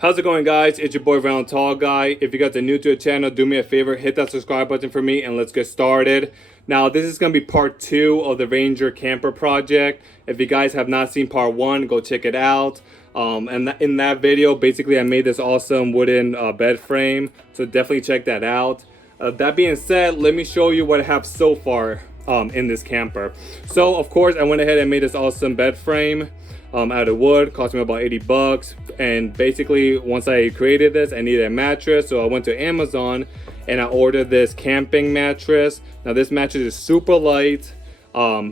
How's it going, guys? It's your boy Random Tall Guy. If you guys are new to the channel, do me a favor, hit that subscribe button for me and let's get started. Now, this is going to be part 2 of the Ranger camper project. If you guys have not seen part 1, go check it out. And in that video, basically I made this awesome wooden bed frame, so definitely check that out. That being said, let me show you what I have so far in this camper. So of course I went ahead and made this awesome bed frame out of wood. Cost me about 80 bucks. And basically once I created this, I needed a mattress, so I went to Amazon and I ordered this camping mattress. Now this mattress is super light,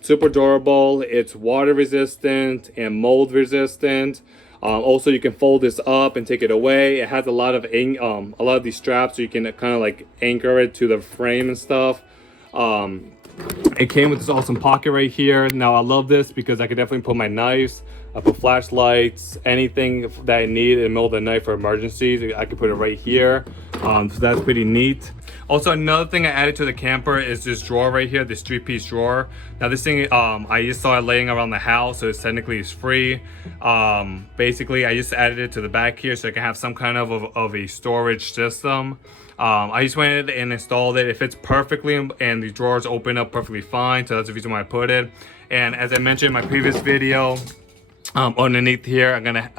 super durable, it's water resistant and mold resistant. Also, you can fold this up and take it away. It has a lot of these straps, so you can kind of like anchor it to the frame and stuff. It came with this awesome pocket right here. Now I love this because I could definitely put my knives, I put flashlights, anything that I need in the middle of the night for emergencies. I can put it right here. So that's pretty neat. Also, another thing I added to the camper is this drawer right here, this 3-piece drawer. Now this thing, I just saw it laying around the house, so it's technically free. Basically, I just added it to the back here so I can have some kind of a storage system. I just went and installed it. It fits perfectly and the drawers open up perfectly fine, so that's the reason why I put it. And as I mentioned in my previous video, underneath here I'm gonna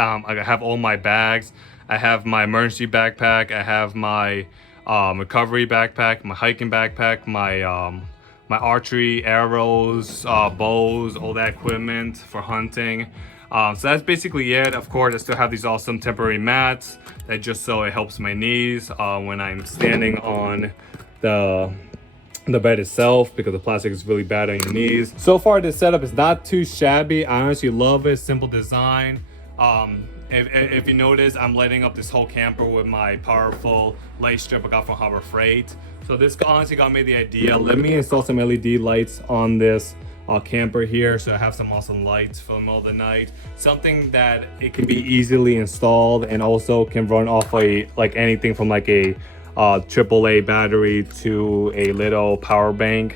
have all my bags. I have my emergency backpack, I have my recovery backpack, my hiking backpack, my my archery, arrows, bows, all that equipment for hunting. So that's basically it. Of course, I still have these awesome temporary mats that just so it helps my knees when I'm standing on the bed itself, because the plastic is really bad on your knees. So far, this setup is not too shabby. I honestly love it. Simple design. If you notice, I'm lighting up this whole camper with my powerful light strip I got from Harbor Freight. So this honestly got me the idea. Let me install some LED lights on this camper here, so I have some awesome lights for the middle of the night. Something that it can be easily installed and also can run off like anything from like a AAA battery to a little power bank.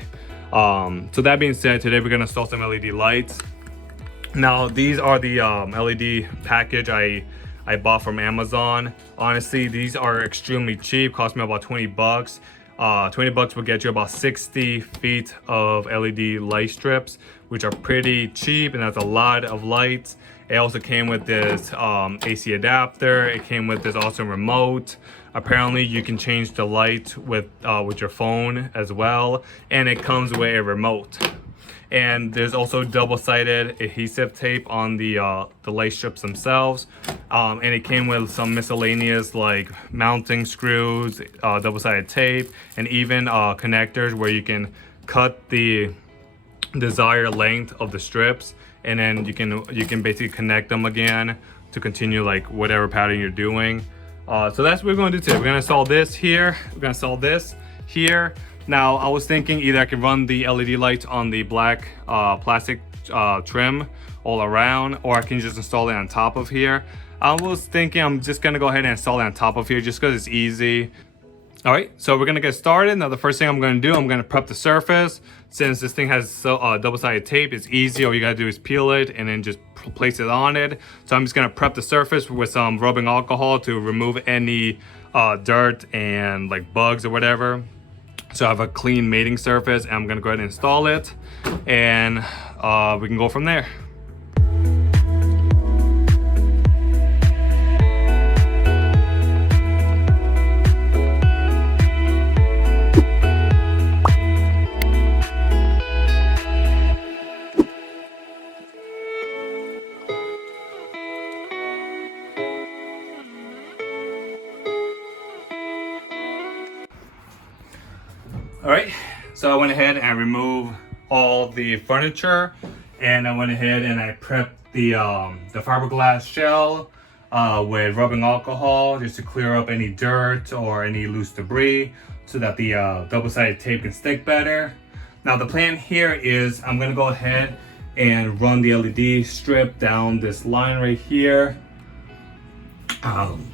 So that being said, today we're gonna install some LED lights. Now these are the LED package I bought from Amazon. Honestly, these are extremely cheap, cost me about 20 bucks. 20 bucks will get you about 60 feet of LED light strips, which are pretty cheap, and that's a lot of lights. It also came with this AC adapter. It came with this awesome remote. Apparently you can change the light with your phone as well, and it comes with a remote. And there's also double-sided adhesive tape on the light strips themselves. And it came with some miscellaneous like mounting screws, double-sided tape, and even connectors where you can cut the desired length of the strips, and then you can basically connect them again to continue like whatever pattern you're doing. So that's what we're going to do today. We're going to install this here. We're going to install this here. Now, I was thinking either I can run the LED lights on the black plastic trim all around, or I can just install it on top of here. I was thinking I'm just gonna go ahead and install it on top of here just because it's easy. All right, so we're gonna get started. Now, the first thing I'm gonna do, I'm gonna prep the surface. Since this thing has double-sided tape, it's easy. All you gotta do is peel it and then just place it on it. So I'm just gonna prep the surface with some rubbing alcohol to remove any dirt and like bugs or whatever. So I have a clean mating surface, and I'm gonna go ahead and install it, and we can go from there. All right, so I went ahead and removed all the furniture, and I went ahead and I prepped the fiberglass shell with rubbing alcohol just to clear up any dirt or any loose debris so that the double-sided tape can stick better. Now the plan here is I'm gonna go ahead and run the LED strip down this line right here.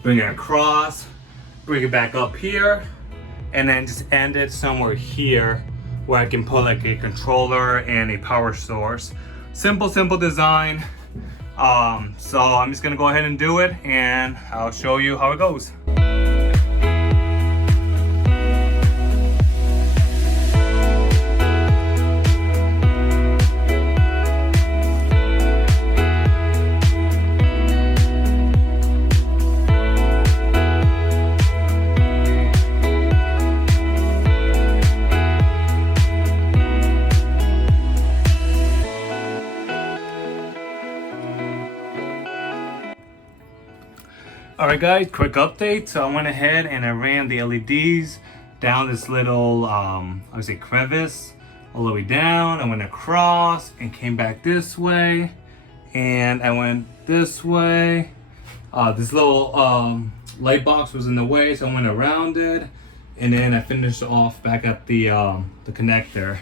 Bring it across, bring it back up here, and then just end it somewhere here where I can put like a controller and a power source. Simple design. So I'm just gonna go ahead and do it, and I'll show you how it goes. Alright guys, quick update. So I went ahead and I ran the LEDs down this little, I would say crevice, all the way down. I went across and came back this way. And I went this way. This little light box was in the way, so I went around it. And then I finished off back at the connector.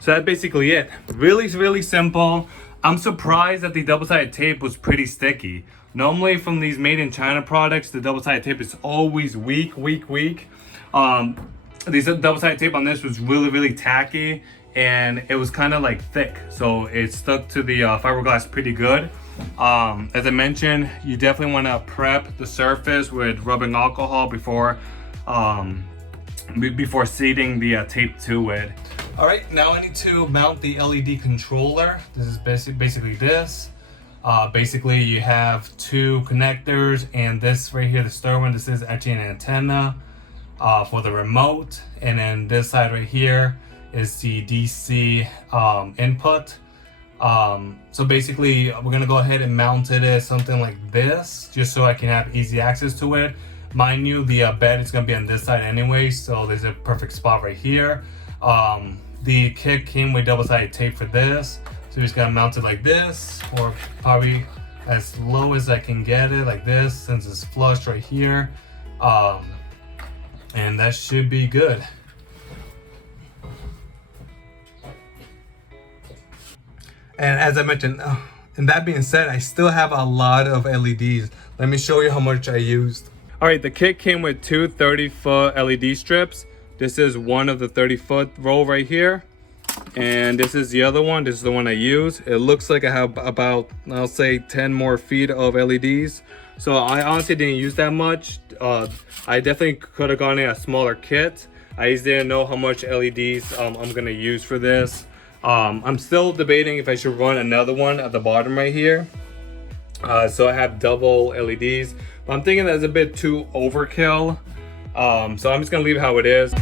So that's basically it. Really simple. I'm surprised that the double-sided tape was pretty sticky. Normally from these made in China products, the double-sided tape is always weak. These double-sided tape on this was really tacky, and it was kind of like thick, so it stuck to the fiberglass pretty good. As I mentioned, you definitely want to prep the surface with rubbing alcohol before seating the tape to it. All right, now I need to mount the LED controller. This is basically this. Basically you have two connectors, and this right here, the star one, this is actually an antenna for the remote, and then this side right here is the DC input. So basically we're gonna go ahead and mount it as something like this, just so I can have easy access to it. Mind you, the bed is gonna be on this side anyway, so there's a perfect spot right here. The kit came with double-sided tape for this. So we just gotta mount it like this, or probably as low as I can get it, like this, since it's flush right here. And that should be good. And as I mentioned, and that being said, I still have a lot of LEDs. Let me show you how much I used. All right, the kit came with two 30-foot LED strips. This is one of the 30-foot roll right here. And this is the other one. This is the one I use. It looks like I have about, I'll say 10 more feet of LEDs. So I honestly didn't use that much. I definitely could have gone in a smaller kit. I just didn't know how much LEDs I'm gonna use for this. I'm still debating if I should run another one at the bottom right here. So I have double LEDs, but I'm thinking that's a bit too overkill. So I'm just gonna leave it how it is.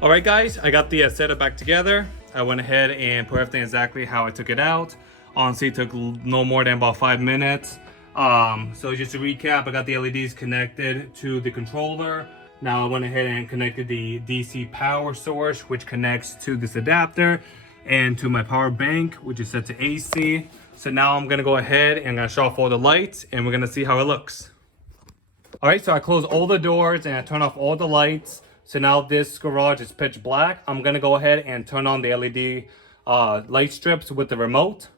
All right guys, I got the setup back together. I went ahead and put everything exactly how I took it out. Honestly, it took no more than about 5 minutes. So just to recap, I got the LEDs connected to the controller. Now I went ahead and connected the DC power source, which connects to this adapter, and to my power bank, which is set to AC. So now I'm gonna go ahead and I'm gonna shut off all the lights, and we're gonna see how it looks. All right, so I closed all the doors and I turned off all the lights. So now this garage is pitch black. I'm gonna go ahead and turn on the LED light strips with the remote.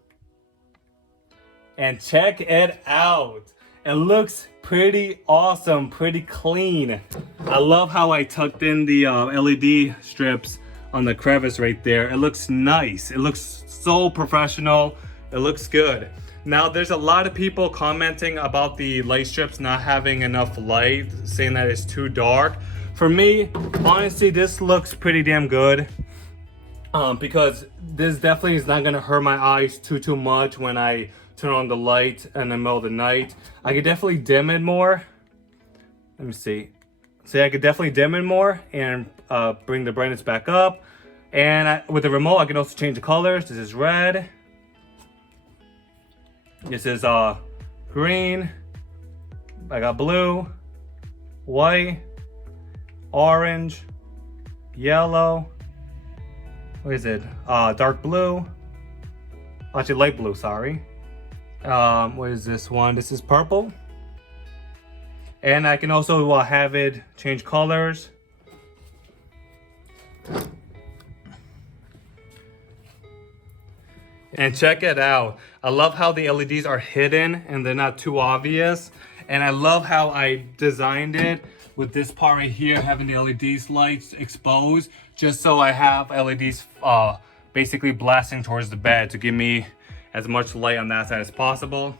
And check it out. It looks pretty awesome, pretty clean. I love how I tucked in the LED strips on the crevice right there. It looks nice. It looks so professional. It looks good. Now there's a lot of people commenting about the light strips not having enough light, saying that it's too dark. For me, honestly, this looks pretty damn good, because this definitely is not gonna hurt my eyes too much when I turn on the light in the middle of the night. I could definitely dim it more. Let me see. See, I could definitely dim it more and bring the brightness back up. And with the remote, I can also change the colors. This is red. This is green. I got blue, white, orange, yellow. What is it? Dark blue. Actually, light blue, sorry. What is this one? This is purple. And I can also have it change colors. And check it out. I love how the LEDs are hidden and they're not too obvious. And I love how I designed it with this part right here, having the LEDs lights exposed, just so I have LEDs basically blasting towards the bed to give me as much light on that side as possible.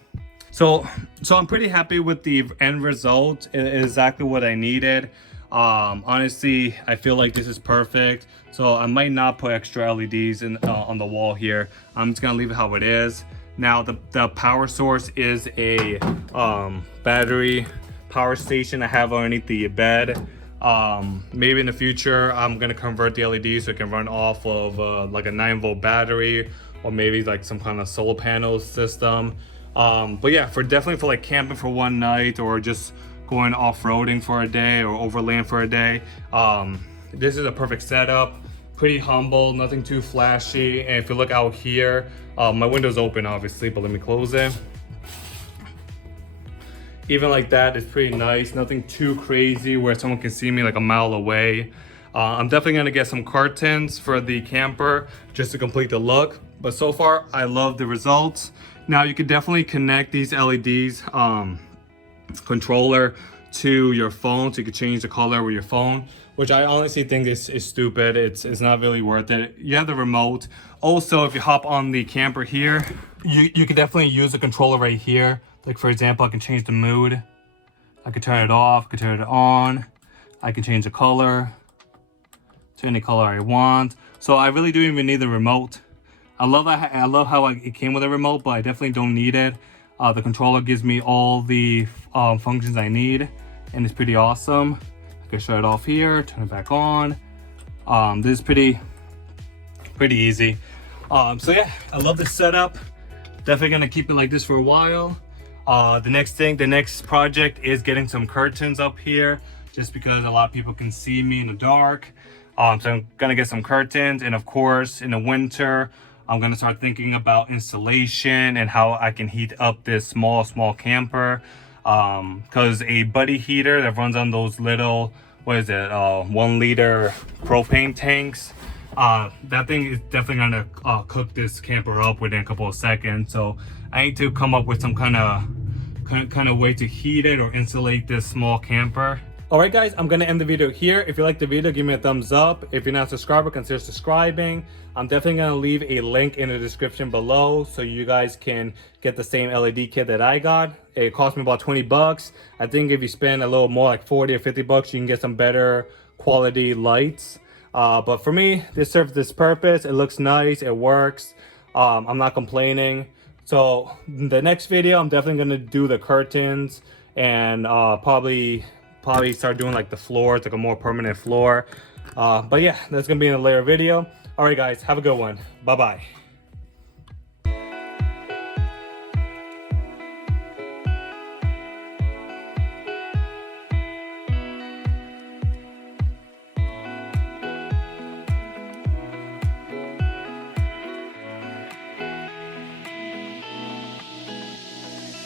So I'm pretty happy with the end result. It is exactly what I needed. Honestly, I feel like this is perfect. So I might not put extra LEDs in on the wall here. I'm just gonna leave it how it is. Now the power source is a battery power station I have underneath the bed. Maybe in the future I'm gonna convert the LEDs so it can run off of like a 9-volt battery, or maybe like some kind of solar panel system. But yeah, definitely for like camping for one night, or just going off-roading for a day, or overland for a day, this is a perfect setup. Pretty humble, nothing too flashy. And if you look out here, my window's open obviously, but let me close it. Even like that, it's pretty nice. Nothing too crazy where someone can see me like a mile away. I'm definitely gonna get some curtains for the camper just to complete the look. But so far, I love the results. Now you can definitely connect these LEDs controller to your phone, so you can change the color with your phone, which I honestly think is stupid. It's not really worth it. You have the remote. Also, if you hop on the camper here, you can definitely use the controller right here. Like for example, I can change the mood. I can turn it off, I can turn it on. I can change the color to any color I want. So I really don't even need the remote. I love how it came with a remote, but I definitely don't need it. The controller gives me all the functions I need, and it's pretty awesome. I can shut it off here, turn it back on. This is pretty easy. So yeah, I love this setup. Definitely gonna keep it like this for a while. The next project is getting some curtains up here, just because a lot of people can see me in the dark. So I'm gonna get some curtains, and of course in the winter, I'm gonna start thinking about installation and how I can heat up this small camper. Cause a buddy heater that runs on those little, 1 liter propane tanks, that thing is definitely gonna cook this camper up within a couple of seconds. So I need to come up with some kind of way to heat it or insulate this small camper. Alright guys, I'm gonna end the video here. If you like the video, give me a thumbs up. If you're not a subscriber, consider subscribing. I'm definitely gonna leave a link in the description below so you guys can get the same LED kit that I got. It cost me about 20 bucks. I think if you spend a little more, like 40 or 50 bucks, you can get some better quality lights. But for me, this serves this purpose. It looks nice, it works. I'm not complaining. So the next video, I'm definitely gonna do the curtains, and probably start doing like the floors, like a more permanent floor. But yeah, that's gonna be in a later video. All right guys, have a good one. Bye bye.